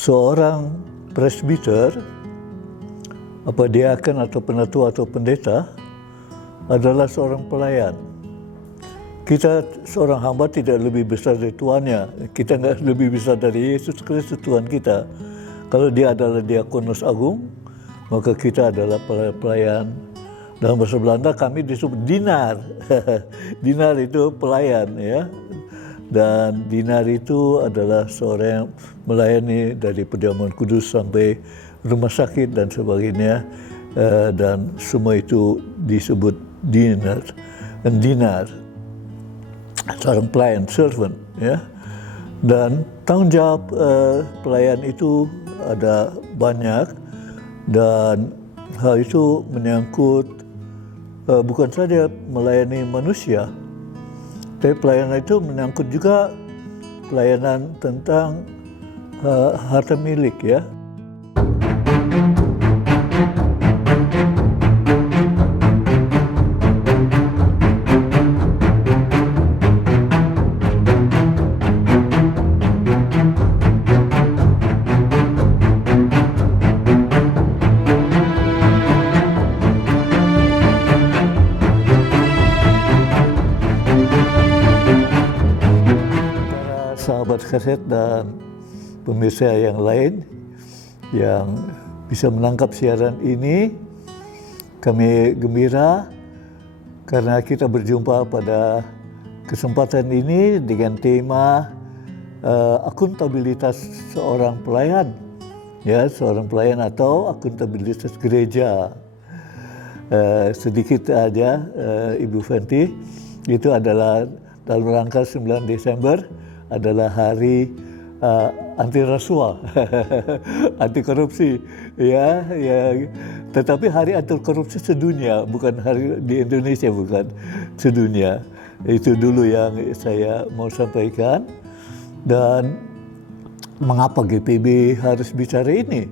seorang presbiter, apa diaken atau penatua atau pendeta, adalah seorang pelayan. Kita seorang hamba tidak lebih besar dari tuannya. Kita nggak lebih besar dari Yesus Kristus Tuhan kita. Kalau dia adalah diakonus agung, maka kita adalah pelayan. Dalam bahasa Belanda kami disebut dinar. Dinar itu pelayan, ya. Dan dinar itu adalah seorang yang melayani dari Pediaman Kudus sampai rumah sakit dan sebagainya. Dan semua itu disebut dinar. Dinar. Seorang pelayan, servant, ya. Dan tanggung jawab pelayan itu ada banyak, dan hal itu menyangkut bukan saja melayani manusia, tapi pelayanan itu menyangkut juga pelayanan tentang harta milik, ya. Sahabat kaset dan pemirsa yang lain yang bisa menangkap siaran ini, kami gembira karena kita berjumpa pada kesempatan ini dengan tema akuntabilitas seorang pelayan, ya, seorang pelayan atau akuntabilitas gereja. Sedikit aja, Ibu Fenty, itu adalah dalam rangka 9 Desember adalah hari anti rasuah, anti korupsi, ya. Tetapi hari anti korupsi sedunia, bukan hari di Indonesia, bukan sedunia. Itu dulu yang saya mau sampaikan. Dan mengapa GPB harus bicara ini?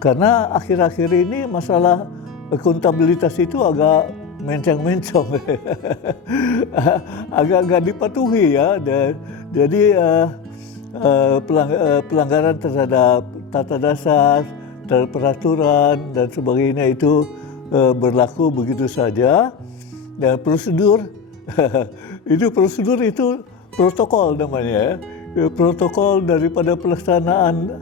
Karena akhir-akhir ini masalah akuntabilitas itu agak mencong-mencong, agak dipatuhi, ya. Jadi pelanggaran terhadap tata dasar, terhadap peraturan dan sebagainya itu berlaku begitu saja. Dan prosedur itu protokol namanya, ya. Protokol daripada pelaksanaan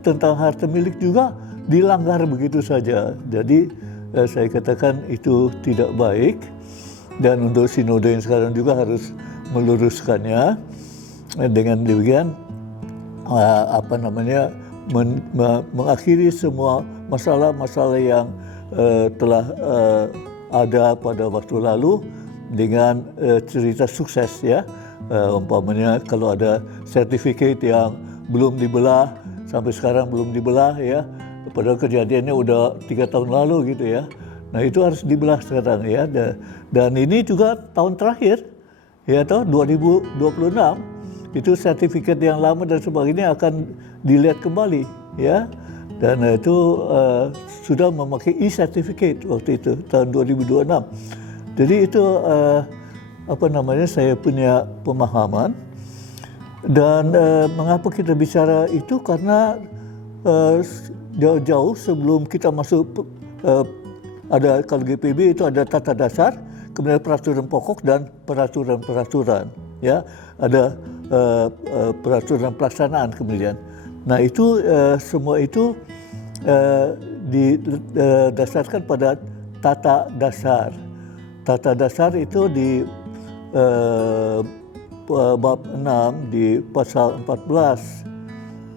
tentang harta milik juga dilanggar begitu saja. Jadi saya katakan itu tidak baik, dan untuk sinode yang sekarang juga harus meluruskannya. Dengan demikian mengakhiri semua masalah-masalah yang telah ada pada waktu lalu dengan cerita sukses, ya. Umpamanya kalau ada sertifikat yang belum dibelah, sampai sekarang belum dibelah, ya. Padahal kejadiannya udah 3 tahun lalu gitu, ya. Nah itu harus dibelah sekarang, ya. Dan ini juga tahun terakhir, ya, tahun 2026 itu sertifikat yang lama dan sebagainya akan dilihat kembali, ya. Dan itu sudah memakai e-certificate waktu itu tahun 2026. Jadi itu saya punya pemahaman. Dan mengapa kita bicara itu, karena jauh-jauh sebelum kita masuk ada, kalau GPB itu ada tata dasar, kemudian peraturan pokok dan peraturan-peraturan, ya. Ada peraturan pelaksanaan kemudian. Nah itu semua itu didasarkan pada tata dasar. Tata dasar itu di bab 6 di pasal 14.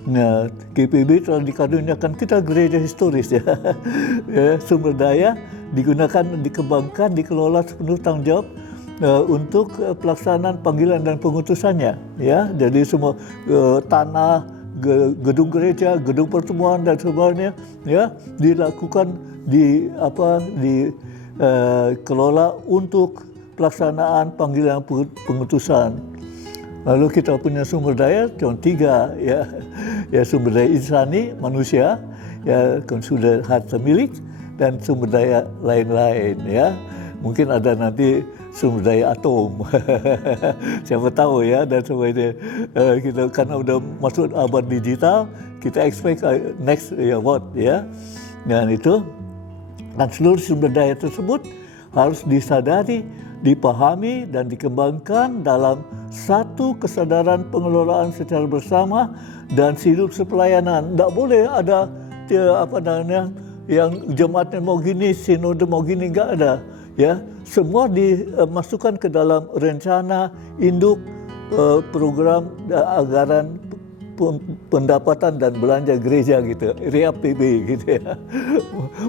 Nah, GPB telah dikaruniakan, kita gereja historis, ya. Sumber daya digunakan, dikembangkan, dikelola sepenuh tanggung jawab untuk pelaksanaan panggilan dan pengutusannya, ya. Jadi semua tanah, gedung gereja, gedung pertemuan dan sebagainya, ya, dilakukan dikelola untuk pelaksanaan panggilan pengutusan. Lalu kita punya sumber daya cuma 3, ya. Ya, sumber daya insani, manusia, ya, sumber harta milik, dan sumber daya lain-lain, ya. Mungkin ada nanti sumber daya atom. Siapa tahu ya, dan sebagainya. Kita karena udah masuk abad digital, kita expect next ya what ya. Dan itu, dan seluruh sumber daya tersebut harus disadari, dipahami dan dikembangkan dalam satu kesadaran pengelolaan secara bersama dan hidup sepelayanan. Tidak boleh ada yang jemaatnya mau gini, sinode mau gini, nggak ada. Ya, semua dimasukkan ke dalam rencana induk program anggaran pendapatan dan belanja gereja gitu, RAPB gitu ya.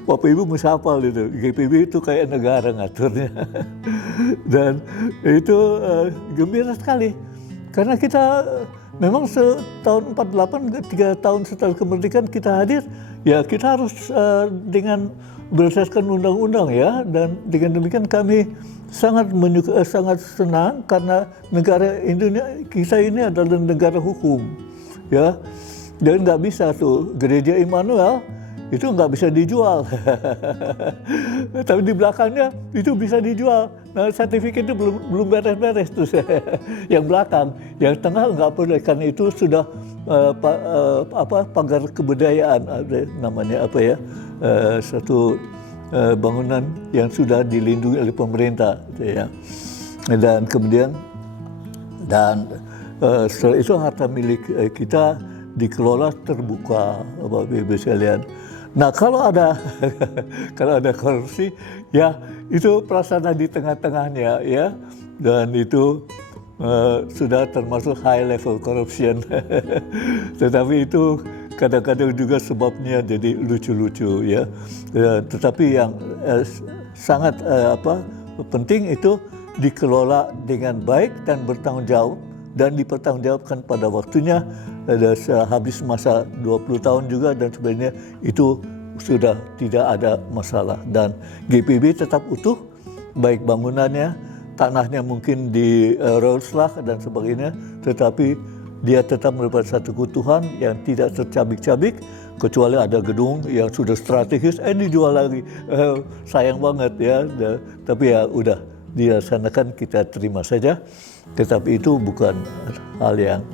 Bapak Ibu mesti hafal itu, GPB itu kayak negara ngaturnya. Dan itu gembira sekali, karena kita memang tahun 48, 3 tahun setelah kemerdekaan kita hadir, ya kita harus dengan berdasarkan undang-undang ya, dan dengan demikian kami sangat senang karena negara Indonesia kita ini adalah negara hukum. Ya, dan nggak bisa tuh gereja Immanuel itu nggak bisa dijual. Tapi di belakangnya itu bisa dijual. Nah, sertifikat itu belum beres-beres tuh. Yang belakang, yang tengah nggak perlu, karena itu sudah pagar kebudayaan namanya satu bangunan yang sudah dilindungi oleh pemerintah, ya. Dan kemudian setelah itu harta milik kita dikelola terbuka, Bapak Ibu sekalian. Nah, kalau ada korupsi, ya itu pelaksana di tengah-tengahnya, ya, dan itu sudah termasuk high level corruption. Tetapi itu kadang-kadang juga sebabnya jadi lucu-lucu, ya. Tetapi yang sangat penting itu dikelola dengan baik dan bertanggung jawab, dan dipertanggungjawabkan pada waktunya. Habis masa 20 tahun juga dan sebagainya, itu sudah tidak ada masalah. Dan GPB tetap utuh, baik bangunannya, tanahnya mungkin di Rolslah dan sebagainya, tetapi dia tetap merupakan satu keutuhan yang tidak tercabik-cabik, kecuali ada gedung yang sudah strategis, dijual lagi. Sayang banget ya, tapi ya udah dilaksanakan, kita terima saja. Tetapi itu bukan hal yang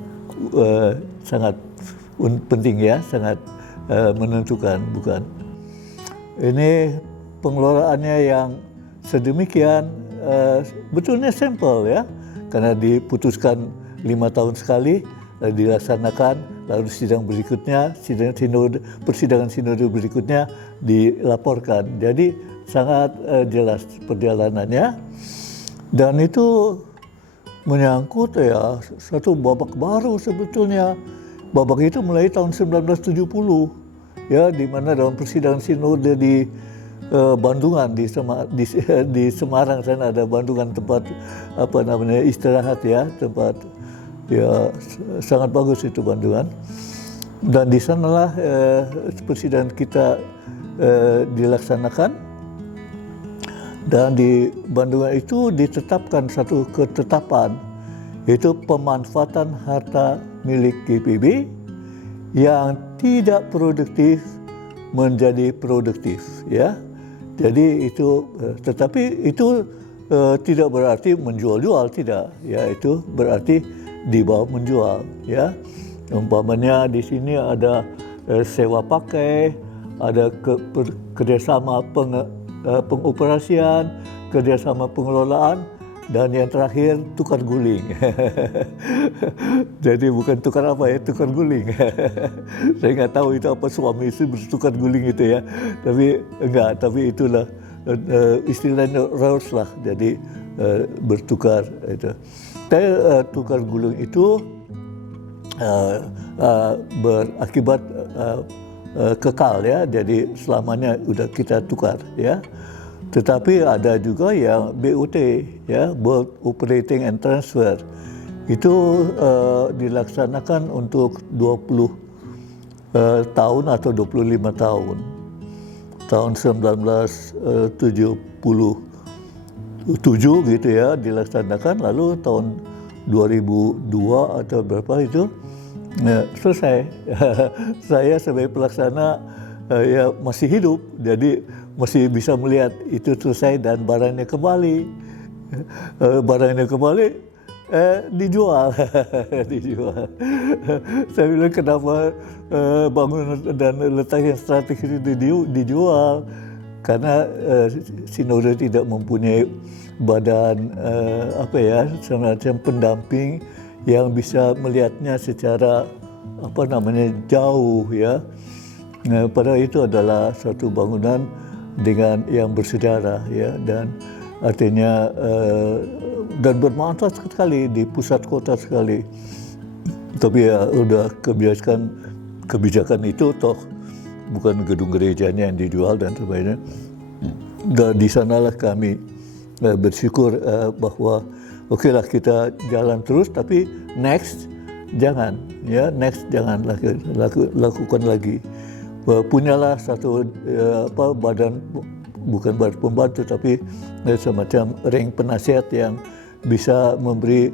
sangat penting ya, sangat menentukan, bukan. Ini pengelolaannya yang sedemikian betulnya simple ya, karena diputuskan 5 tahun sekali, dilaksanakan, lalu sidang berikutnya, persidangan sinode berikutnya dilaporkan. Jadi sangat jelas perjalanannya, dan itu menyangkut ya satu babak baru sebetulnya. Babak itu mulai tahun 1970 ya, di mana dalam persidangan sinode di Bandungan, di Semarang sana ada Bandungan, tempat istirahat ya, tempat ya sangat bagus itu Bandungan. Dan di sanalah persidangan kita dilaksanakan. Dan di Bandungan itu ditetapkan satu ketetapan, yaitu pemanfaatan harta milik GPB yang tidak produktif menjadi produktif, ya. Jadi itu, tetapi itu tidak berarti menjual-jual, tidak, ya, itu berarti di bawah menjual, ya. Umpamanya di sini ada sewa pakai, ada kerjasama pengoperasian, kerjasama pengelolaan, dan yang terakhir tukar guling. Jadi bukan tukar apa ya, tukar guling. Saya nggak tahu itu apa, suami istri bertukar guling itu ya. Tapi enggak, tapi itulah istilahnya roles lah. Jadi bertukar itu. Tukar guling itu berakibat kekal ya, jadi selamanya udah kita tukar ya. Tetapi ada juga yang BOT ya, Board Operating and Transfer, itu dilaksanakan untuk 20 tahun atau 25 tahun. Tahun 1977 gitu ya dilaksanakan, lalu tahun 2002 atau berapa itu selesai. Saya sebagai pelaksana ya masih hidup, jadi masih bisa melihat itu selesai dan barangnya kembali. barangnya kembali, dijual. Dijual. Saya bilang kenapa bangunan dan letak yang strategis itu dijual? Karena Sinode tidak mempunyai badan semacam pendamping yang bisa melihatnya secara jauh ya. Padahal itu adalah suatu bangunan dengan yang bersejarah ya, dan artinya dan bermanfaat sekali di pusat kota sekali. Tapi ya udah kebijakan itu toh bukan gedung gerejanya yang dijual dan sebagainya. Dan di sanalah kami bersyukur bahwa okelah kita jalan terus, tapi next jangan lakukan lagi. Punyalah satu badan, bukan badan pembantu, tapi semacam ring penasihat yang bisa memberi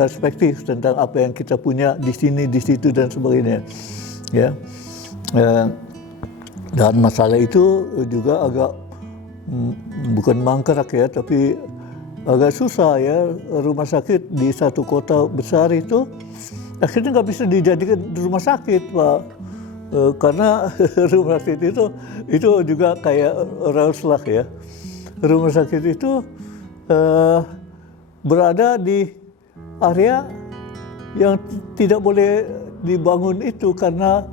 perspektif tentang apa yang kita punya di sini, di situ dan sebagainya. Ya, dan masalah itu juga agak bukan mangkrak ya, tapi agak susah ya. Rumah sakit di satu kota besar itu akhirnya nggak bisa dijadikan rumah sakit, Pak. Karena rumah sakit itu juga kayak Rauslag ya. Rumah sakit itu berada di area yang tidak boleh dibangun itu karena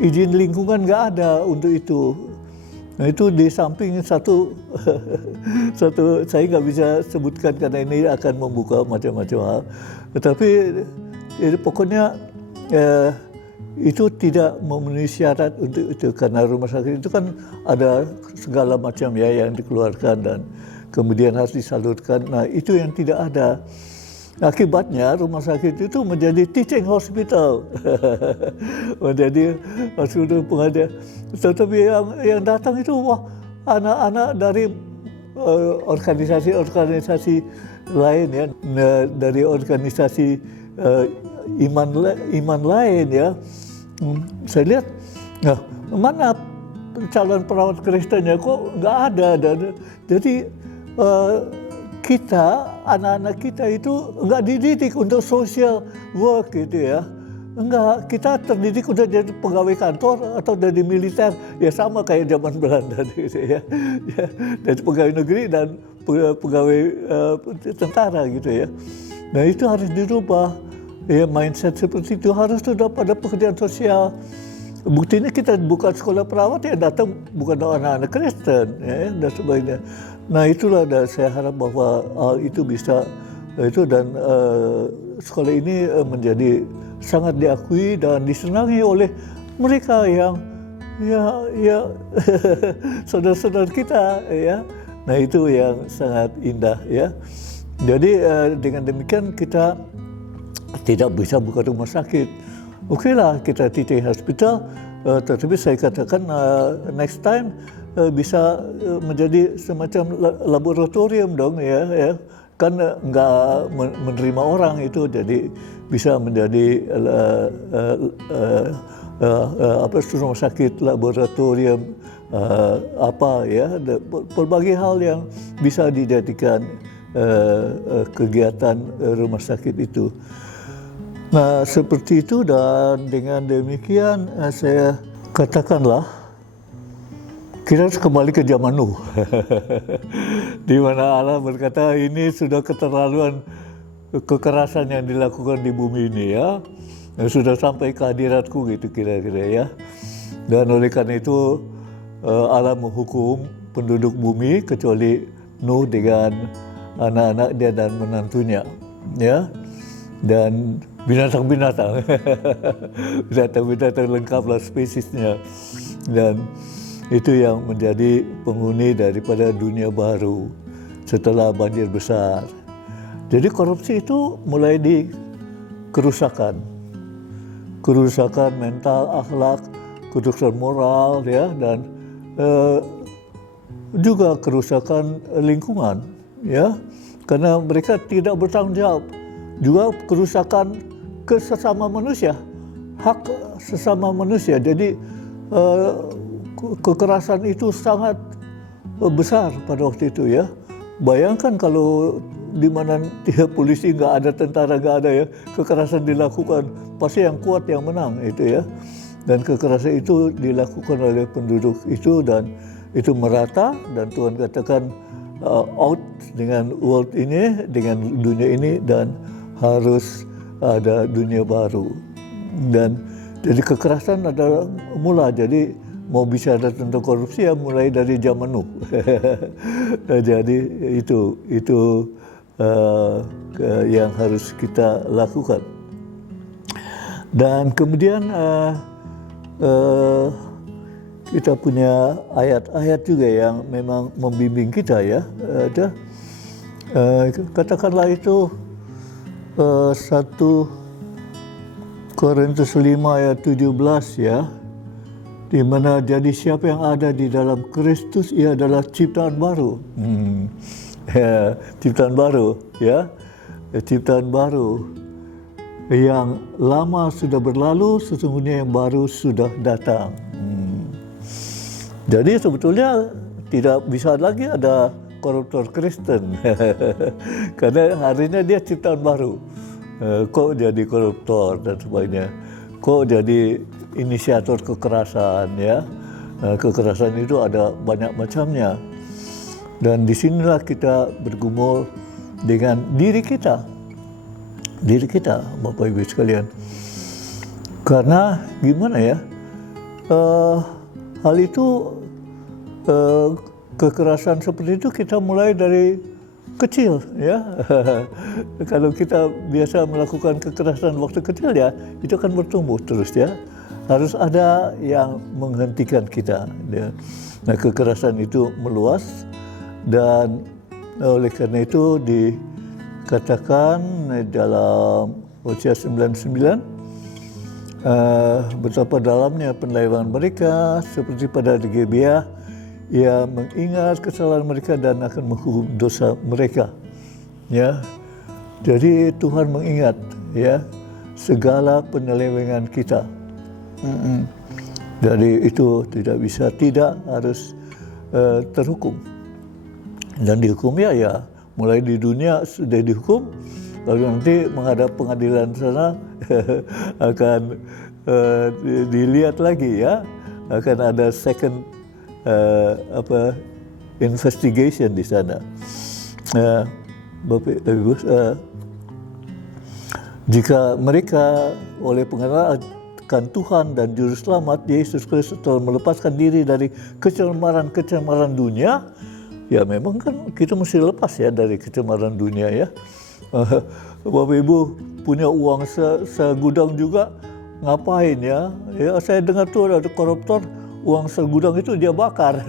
izin lingkungan nggak ada untuk itu. Nah, itu di samping satu saya nggak bisa sebutkan karena ini akan membuka macam-macam hal. Tetapi pokoknya itu tidak memenuhi syarat untuk itu, karena rumah sakit itu kan ada segala macam ya yang dikeluarkan dan kemudian harus disalurkan. Nah, itu yang tidak ada. Akibatnya rumah sakit itu menjadi teaching hospital. Menjadi hospital pengajar. Tetapi yang datang itu anak-anak dari organisasi-organisasi lain ya, dari organisasi iman lain ya. Saya lihat, nah, mana calon perawat Kristennya kok nggak ada. Jadi anak-anak kita itu nggak dididik untuk social work gitu ya. Enggak, kita terdidik udah jadi pegawai kantor atau dari militer, ya sama kayak zaman Belanda gitu ya. Dari pegawai negeri dan pegawai tentara gitu ya. Nah, itu harus dirubah. Ya, mindset seperti itu harus sudah pada pekerjaan sosial. Buktinya kita buka sekolah perawat yang datang bukan anak-anak Kristen ya, dan sebagainya. Nah, itulah, dan saya harap bahwa hal itu bisa itu, dan sekolah ini menjadi sangat diakui dan disenangi oleh mereka yang ya saudara-saudara kita ya. Nah, itu yang sangat indah ya. Jadi dengan demikian kita tidak bisa buka rumah sakit. Oke lah, kita teaching hospital, tetapi saya katakan next time bisa menjadi semacam laboratorium dong ya. Kan nggak menerima orang itu, jadi bisa menjadi rumah sakit laboratorium berbagai hal yang bisa dijadikan kegiatan rumah sakit itu. Nah, seperti itu, dan dengan demikian saya katakanlah kita harus kembali ke zaman Nuh. Di mana Allah berkata ini sudah keterlaluan kekerasan yang dilakukan di bumi ini ya. Sudah sampai ke hadiratku gitu kira-kira ya. Dan oleh karena itu Allah menghukum penduduk bumi kecuali Nuh dengan anak-anak dia dan menantunya ya. Dan binatang-binatang lengkaplah spesiesnya, dan itu yang menjadi penghuni daripada dunia baru setelah banjir besar. Jadi korupsi itu mulai di kerusakan mental, akhlak, kerusakan moral ya, dan juga kerusakan lingkungan ya, karena mereka tidak bertanggung jawab. Juga kerusakan ke sesama manusia, hak sesama manusia. Jadi kekerasan itu sangat besar pada waktu itu ya. bayangkan kalau di mana polisi nggak ada, tentara nggak ada ya, kekerasan dilakukan, pasti yang kuat yang menang itu ya. Dan kekerasan itu dilakukan oleh penduduk itu dan itu merata, dan Tuhan katakan out dengan world ini, dengan dunia ini, dan harus ada dunia baru. Dan jadi kekerasan adalah mula, jadi mau bicara tentang korupsi ya mulai dari zaman Nuh. Jadi itu yang harus kita lakukan. Dan kemudian kita punya ayat-ayat juga yang memang membimbing kita ya. Katakanlah itu 1 Korintus 5 ayat 17 ya, di mana jadi siapa yang ada di dalam Kristus, ia adalah ciptaan baru. Ciptaan baru ya, ciptaan baru. Yang lama sudah berlalu, sesungguhnya yang baru sudah datang. Jadi sebetulnya tidak bisa lagi ada koruptor Kristen. Karena harinya dia ciptaan baru. Kok jadi koruptor dan sebagainya. Kok jadi inisiator kekerasan ya. Kekerasan itu ada banyak macamnya. Dan disinilah kita bergumul dengan diri kita, Bapak Ibu sekalian. Karena gimana ya, hal itu, kekerasan seperti itu kita mulai dari kecil ya. Kalau kita biasa melakukan kekerasan waktu kecil ya, itu akan bertumbuh terus ya. Harus ada yang menghentikan kita ya. Nah, kekerasan itu meluas, dan oleh karena itu dikatakan dalam Hosea 9:9, betapa dalamnya penderitaan mereka, seperti pada di Gibeah, ia mengingat kesalahan mereka dan akan menghukum dosa mereka. Ya, jadi Tuhan mengingat ya segala penyelewengan kita. Jadi itu tidak bisa tidak, harus terhukum. Dan dihukum ya mulai di dunia sudah dihukum, lalu nanti menghadap pengadilan sana akan dilihat lagi ya, akan ada second investigation di sana. Bapak Ibu, jika mereka oleh pengenalan Tuhan dan Juru Selamat Yesus Kristus telah melepaskan diri dari kecemaran dunia, ya memang kan kita mesti lepas ya dari kecemaran dunia ya. Bapak Ibu punya uang segudang juga, ngapain ya? Ya saya dengar tuh ada koruptor, uang segudang itu dia bakar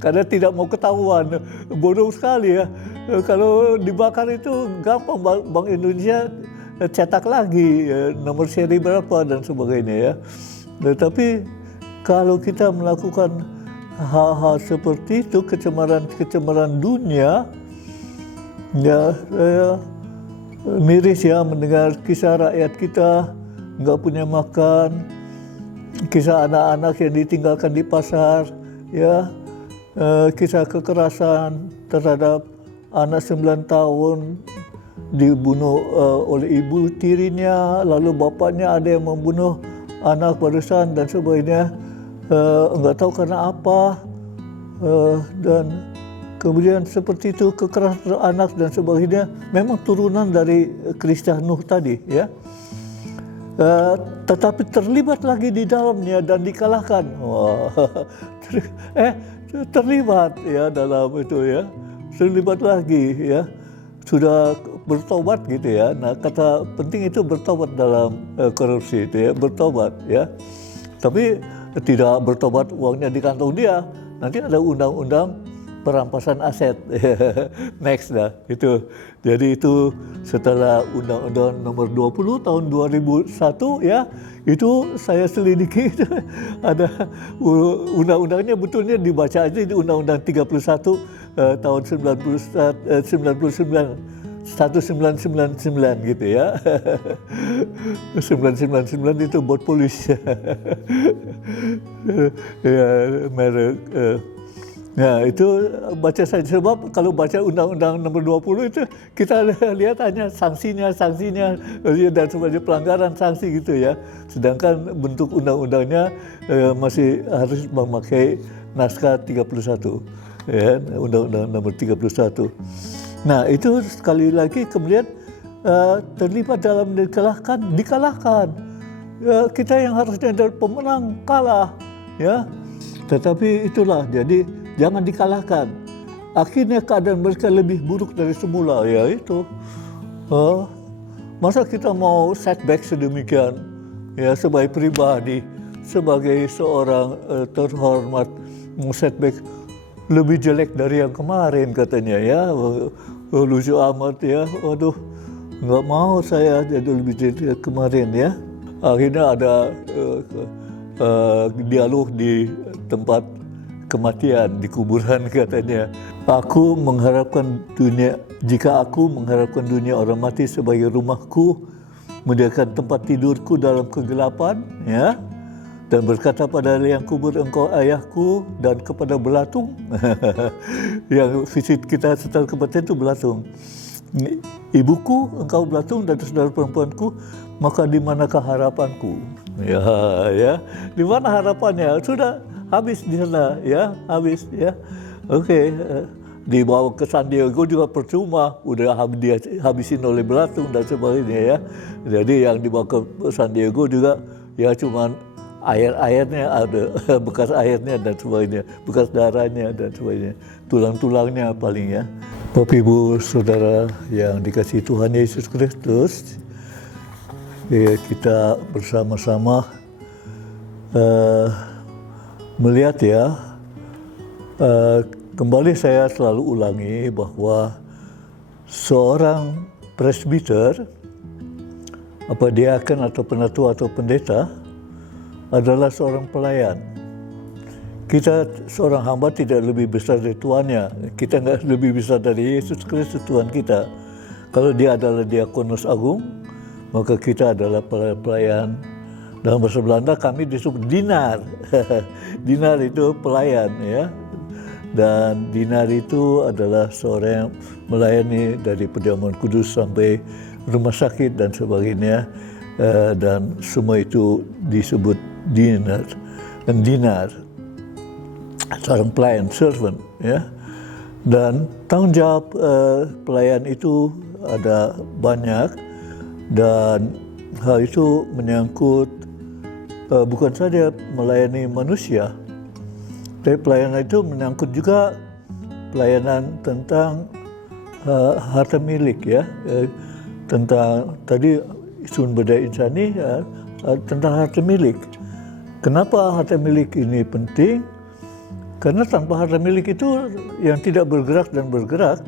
karena tidak mau ketahuan. Bodoh sekali ya. Kalau dibakar itu gampang, Bank Indonesia cetak lagi nomor seri berapa dan sebagainya ya. Tetapi kalau kita melakukan hal-hal seperti itu, kecemaran dunia, ya saya miris ya mendengar kisah rakyat kita nggak punya makan, kisah anak-anak yang ditinggalkan di pasar, ya, kisah kekerasan terhadap anak 9 tahun dibunuh oleh ibu tirinya, lalu bapaknya ada yang membunuh anak barusan dan sebagainya, enggak tahu karena apa, dan kemudian seperti itu kekerasan terhadap anak dan sebagainya, memang turunan dari kisah Nuh tadi ya. Tetapi terlibat lagi di dalamnya dan dikalahkan. Terlibat ya dalam itu ya, terlibat lagi ya, sudah bertobat gitu ya. Nah, kata penting itu bertobat dalam korupsi itu ya, bertobat ya. Tapi tidak bertobat uangnya di kantong dia. Nanti ada undang-undang perampasan aset. Next dah itu. Jadi itu setelah Undang-Undang Nomor 20 tahun 2001 ya, itu saya selidiki ada undang-undangnya, betulnya dibaca aja di Undang-Undang 31 tahun 1999 gitu ya. 999 itu buat polisi. Ya, merek Nah, itu baca saja, sebab kalau baca Undang-Undang Nomor 20 itu kita lihat hanya sanksinya dan sebagai pelanggaran sanksi gitu ya. Sedangkan bentuk undang-undangnya masih harus memakai naskah 31 ya, Undang-Undang Nomor 31. Nah, itu sekali lagi kemudian terlibat dalam dikalahkan. Ya, kita yang harusnya adalah pemenang kalah ya. Tetapi itulah, jadi jangan dikalahkan. Akhirnya keadaan mereka lebih buruk dari semula, ya itu. Masa kita mau setback sedemikian, ya sebagai pribadi, sebagai seorang terhormat, mau setback lebih jelek dari yang kemarin katanya ya. Lucu amat ya, waduh nggak mau saya jadi lebih jelek kemarin ya. Akhirnya ada dialog di tempat kematian, di kuburan katanya. Jika aku mengharapkan dunia orang mati sebagai rumahku, menyediakan tempat tidurku dalam kegelapan, ya, dan berkata pada liang kubur, engkau ayahku, dan kepada belatung, yang visit kita setelah kematian itu belatung. Ibuku, engkau belatung, dan saudara perempuanku, maka di manakah harapanku? Ya, di mana harapannya? Sudah habis di sana, ya, habis, ya. Oke, dibawa ke San Diego juga percuma, udah habisin oleh belatung dan sebagainya, ya. Jadi yang dibawa ke San Diego juga, ya cuman air-airnya ada, bekas airnya dan sebagainya, bekas darahnya dan sebagainya, tulang-tulangnya paling ya. Bapak Ibu Saudara yang dikasihi Tuhan Yesus Kristus, ya, kita bersama-sama melihat ya, kembali saya selalu ulangi bahwa seorang presbiter, apa diaken atau penatua atau pendeta, adalah seorang pelayan. Kita seorang hamba tidak lebih besar dari tuannya. Kita nggak lebih besar dari Yesus Kristus Tuhan kita. Kalau dia adalah diakonus agung, maka kita adalah pelayan. Dalam bahasa Belanda kami disebut dinar. Dinar itu pelayan ya. Dan dinar itu adalah seorang yang melayani dari perjamuan kudus sampai rumah sakit dan sebagainya. Dan semua itu disebut dinar. Dan dinar, seorang pelayan, servant ya. Dan tanggung jawab pelayan itu ada banyak. Dan hal itu menyangkut bukan saja melayani manusia, tapi pelayanan itu menyangkut juga pelayanan tentang harta milik ya, tentang tadi sumber daya insani ya, tentang harta milik. Kenapa harta milik ini penting? Karena tanpa harta milik itu yang tidak bergerak dan bergerak,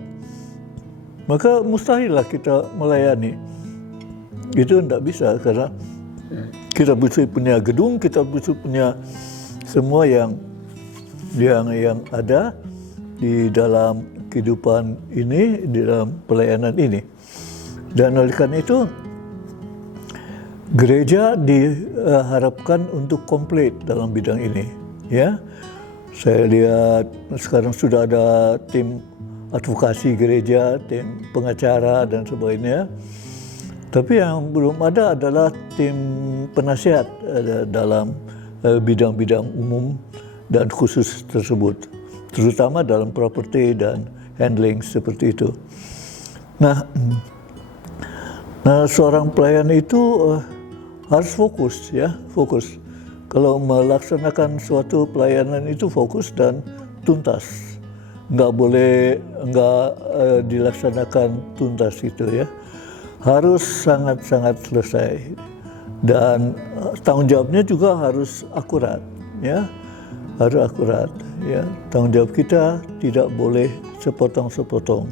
maka mustahillah kita melayani. Itu tidak bisa karena kita mesti punya gedung, kita mesti punya semua yang ada di dalam kehidupan ini, di dalam pelayanan ini. Dan oleh karena itu gereja diharapkan untuk komplit dalam bidang ini. Ya, saya lihat sekarang sudah ada tim advokasi gereja, tim pengacara dan sebagainya. Tapi yang belum ada adalah tim penasihat dalam bidang-bidang umum dan khusus tersebut, terutama dalam properti dan handling seperti itu. Nah, seorang pelayan itu harus fokus ya, fokus. Kalau melaksanakan suatu pelayanan itu fokus dan tuntas, nggak boleh dilaksanakan tuntas itu ya. Harus sangat-sangat selesai dan tanggung jawabnya juga harus akurat ya, harus akurat ya. Tanggung jawab kita tidak boleh sepotong-sepotong,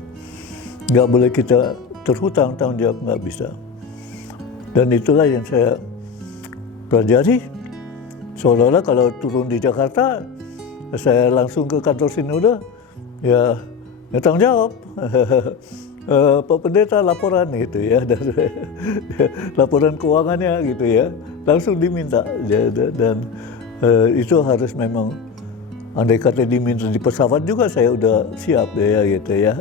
nggak boleh kita terhutang tanggung jawab, nggak bisa. Dan itulah yang saya pelajari. Seolah-olah kalau turun di Jakarta saya langsung ke kantor sinode ya tanggung jawab. Pak Pendeta laporan gitu ya, dan laporan keuangannya gitu ya, langsung diminta ya, dan itu harus memang andai kata diminta di pesawat juga saya udah siap ya gitu ya.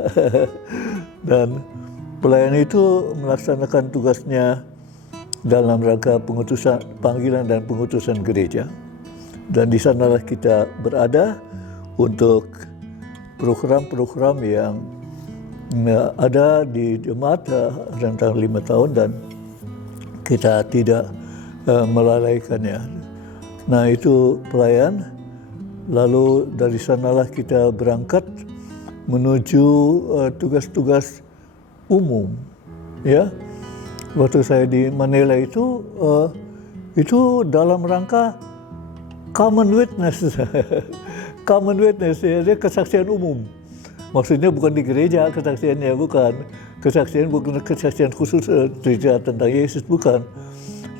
Dan pelayan itu melaksanakan tugasnya dalam rangka pengutusan panggilan dan pengutusan gereja. Dan di sanalah kita berada untuk program-program yang ada di jemaat rentang 5 tahun dan kita tidak melalaikannya. Nah itu pelayan, lalu dari sanalah kita berangkat menuju tugas-tugas umum, ya. Waktu saya di Manila itu dalam rangka common witness, common witness, ya, dia kesaksian umum. Maksudnya bukan di gereja kesaksiannya, bukan. Kesaksian bukan kesaksian khusus cerita tentang Yesus, bukan.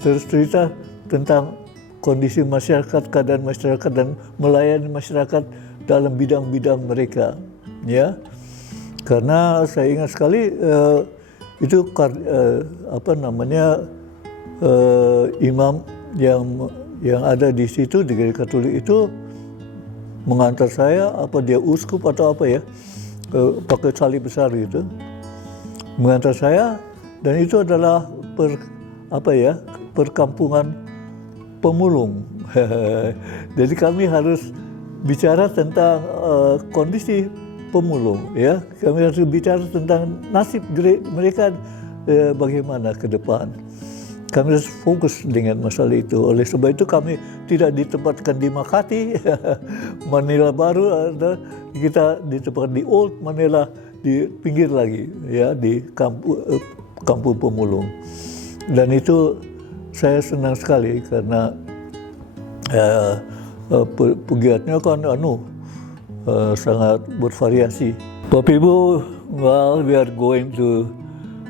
Terus cerita tentang kondisi masyarakat, keadaan masyarakat dan melayani masyarakat dalam bidang-bidang mereka, ya. Karena saya ingat sekali itu imam yang ada di situ di gereja Katolik itu mengantar saya, dia uskup atau apa ya, pakai salib besar gitu, mengantar saya, dan itu adalah perkampungan pemulung. Jadi kami harus bicara tentang kondisi pemulung, ya. Kami harus bicara tentang nasib mereka bagaimana ke depan. Kami harus fokus dengan masalah itu. Oleh sebab itu kami tidak ditempatkan di Makati, Manila baru, kita ditempatkan di Old Manila, di pinggir lagi, ya, di kampung pemulung. Dan itu saya senang sekali karena pegiatnya kan sangat bervariasi. Bapak Ibu, well, we are going to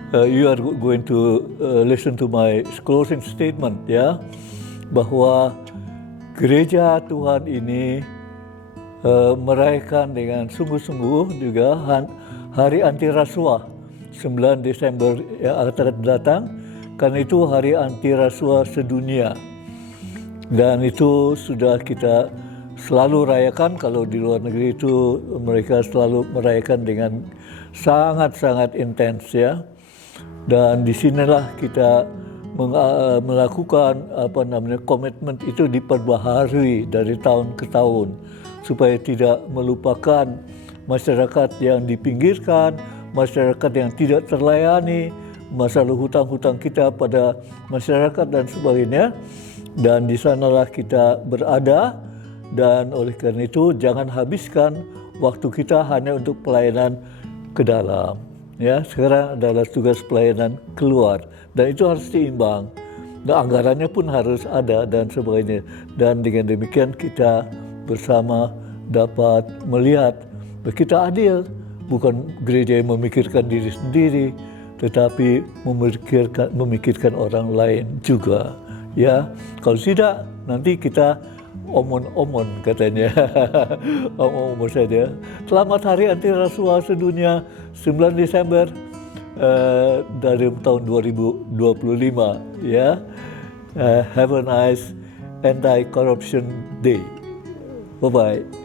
you are going to listen to my closing statement, ya, bahwa gereja Tuhan ini merayakan dengan sungguh-sungguh juga Hari Anti Rasuah 9 Desember yang akan datang, karena itu Hari Anti Rasuah sedunia. Dan itu sudah kita selalu rayakan. Kalau di luar negeri itu mereka selalu merayakan dengan sangat-sangat intens, ya. Dan disinilah kita melakukan komitmen itu diperbaharui dari tahun ke tahun supaya tidak melupakan masyarakat yang dipinggirkan, masyarakat yang tidak terlayani, masalah hutang-hutang kita pada masyarakat dan sebagainya. Dan di sanalah kita berada, dan oleh karena itu jangan habiskan waktu kita hanya untuk pelayanan ke dalam. Ya, sekarang adalah tugas pelayanan keluar, dan itu harus seimbang. Nah, anggarannya pun harus ada dan sebagainya. Dan dengan demikian kita bersama dapat melihat bahwa kita adil, bukan gereja yang memikirkan diri sendiri, tetapi memikirkan orang lain juga. Ya, kalau tidak nanti kita omon-omon katanya, omon-omon saja. Selamat Hari Anti Rasuah sedunia 9 Desember dari tahun 2025, ya. Have a nice Anti-Corruption Day. Bye-bye.